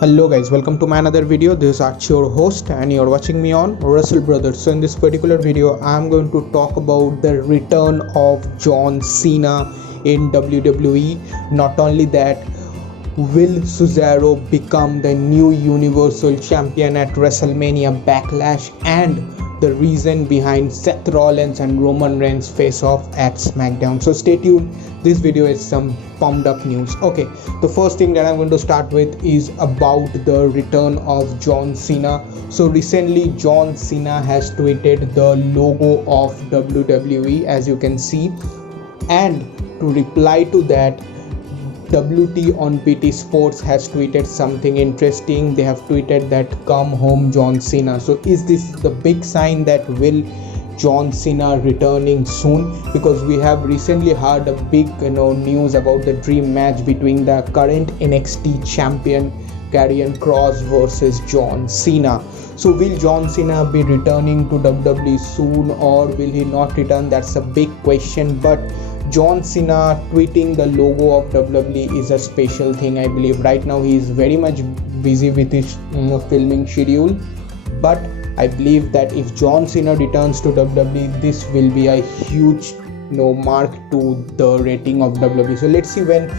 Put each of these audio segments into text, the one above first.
Hello guys, welcome to my another video. This is Archie, your host, and you're watching me on Russell Brothers. So in this particular video, I'm going to talk about the return of John Cena in WWE. Not only that, will Cesaro become the new Universal Champion at WrestleMania Backlash, and the reason behind Seth Rollins and Roman Reigns face off at SmackDown. So stay tuned. This video is some pumped up news. Okay, the first thing that I'm going to start with is about the return of John Cena. So recently John Cena has tweeted the logo of WWE, as you can see, and to reply to that, WT on BT Sports has tweeted something interesting. They have tweeted that "Come home, John Cena." So is this the big sign that will John Cena returning soon? Because we have recently heard a big news about the dream match between the current NXT champion Karrion Kross versus John Cena. So will John Cena be returning to WWE soon, or will he not return? That's a big question. But John Cena tweeting the logo of WWE is a special thing, I believe. Right now he is very much busy with his filming schedule, but I believe that if John Cena returns to WWE, this will be a huge mark to the rating of WWE. So let's see when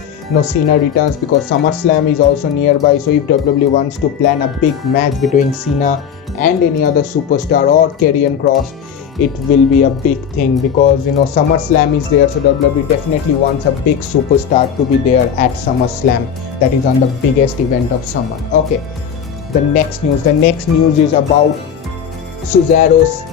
Cena returns, because SummerSlam is also nearby. So if WWE wants to plan a big match between Cena and any other superstar or Karrion Kross, it will be a big thing, because SummerSlam is there, so WWE definitely wants a big superstar to be there at SummerSlam. That is on the biggest event of summer. Okay, the next news is about Cesaro's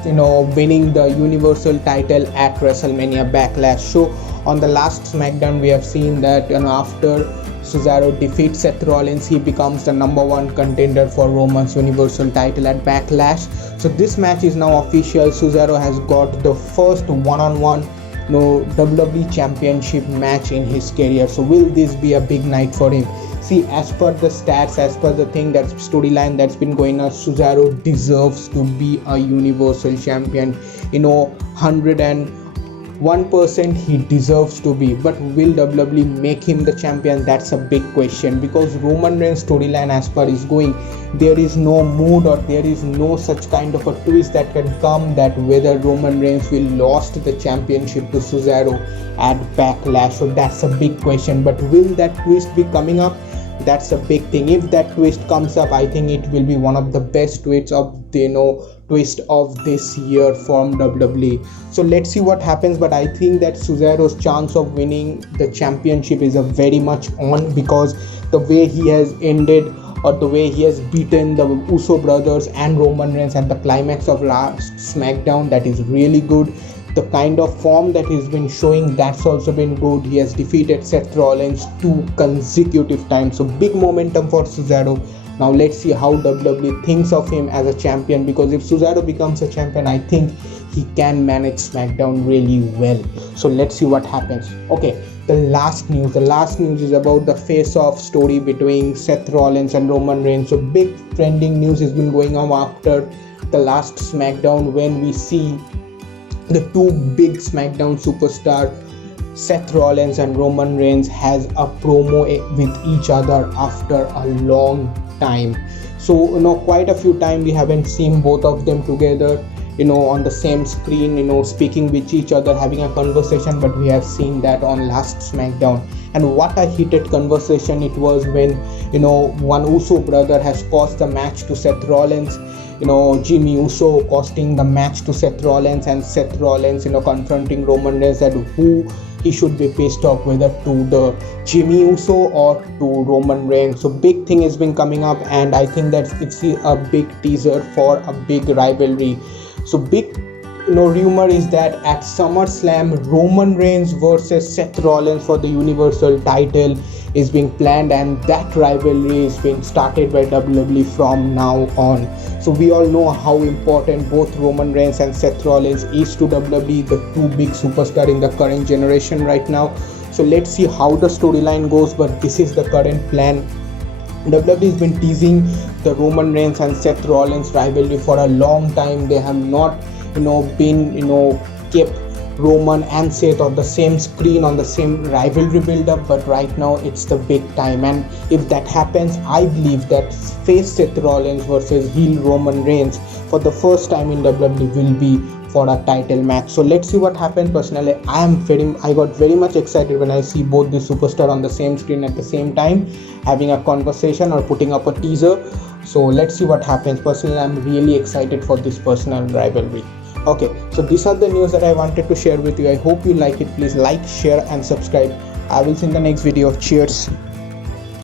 winning the Universal title at WrestleMania Backlash. So on the last SmackDown we have seen that after Cesaro defeats Seth Rollins, he becomes the number one contender for Roman's Universal title at Backlash. So this match is now official. Cesaro has got the first one-on-one WWE Championship match in his career. So will this be a big night for him? See, as per the stats, as per the thing, that's storyline that's been going on, Cesaro deserves to be a Universal Champion. 101% he deserves to be, but will WWE make him the champion? That's a big question, because Roman Reigns storyline as per is going, there is no mood or there is no such kind of a twist that can come that whether Roman Reigns will lost the championship to Cesaro at Backlash. So that's a big question, but will that twist be coming up? That's a big thing. If that twist comes up, I think it will be one of the best twists of twist of this year from WWE. So let's see what happens, but I think that Cesaro's chance of winning the championship is a very much on, because the way he has ended, or the way he has beaten the Uso brothers and Roman Reigns at the climax of last SmackDown, that is really good. The kind of form that he's been showing, that's also been good. He has defeated Seth Rollins 2 consecutive times, so big momentum for Cesaro. Now let's see how WWE thinks of him as a champion, because if Cesaro becomes a champion, I think he can manage SmackDown really well. So let's see what happens. Okay, the last news is about the face-off story between Seth Rollins and Roman Reigns. So big trending news has been going on after the last SmackDown, when we see the two big SmackDown superstar Seth Rollins and Roman Reigns has a promo with each other after a long time. So quite a few times we haven't seen both of them together on the same screen, speaking with each other, having a conversation, but we have seen that on last SmackDown. And what a heated conversation it was when one Uso brother has cost the match to Seth Rollins. Jimmy Uso costing the match to Seth Rollins, and Seth Rollins confronting Roman Reigns that who he should be pissed off, whether to the Jimmy Uso or to Roman Reigns. So big thing has been coming up, and I think that it's a big teaser for a big rivalry. So big rumor is that at SummerSlam, Roman Reigns versus Seth Rollins for the Universal title is being planned, and that rivalry is being started by WWE from now on. So we all know how important both Roman Reigns and Seth Rollins is to WWE, the two big superstars in the current generation right now. So let's see how the storyline goes, but this is the current plan. WWE has been teasing the Roman Reigns and Seth Rollins rivalry for a long time. They have not been kept Roman and Seth on the same screen, on the same rivalry build up, but right now it's the big time. And if that happens, I believe that face Seth Rollins versus heel Roman Reigns for the first time in WWE will be for a title match. So let's see what happens. Personally, I got very much excited when I see both the superstar on the same screen at the same time, having a conversation or putting up a teaser. So let's see what happens. Personally, I'm really excited for this personal rivalry. Okay, so these are the news that I wanted to share with you. I hope you like it. Please like, share and subscribe. I will see you in the next video. Cheers.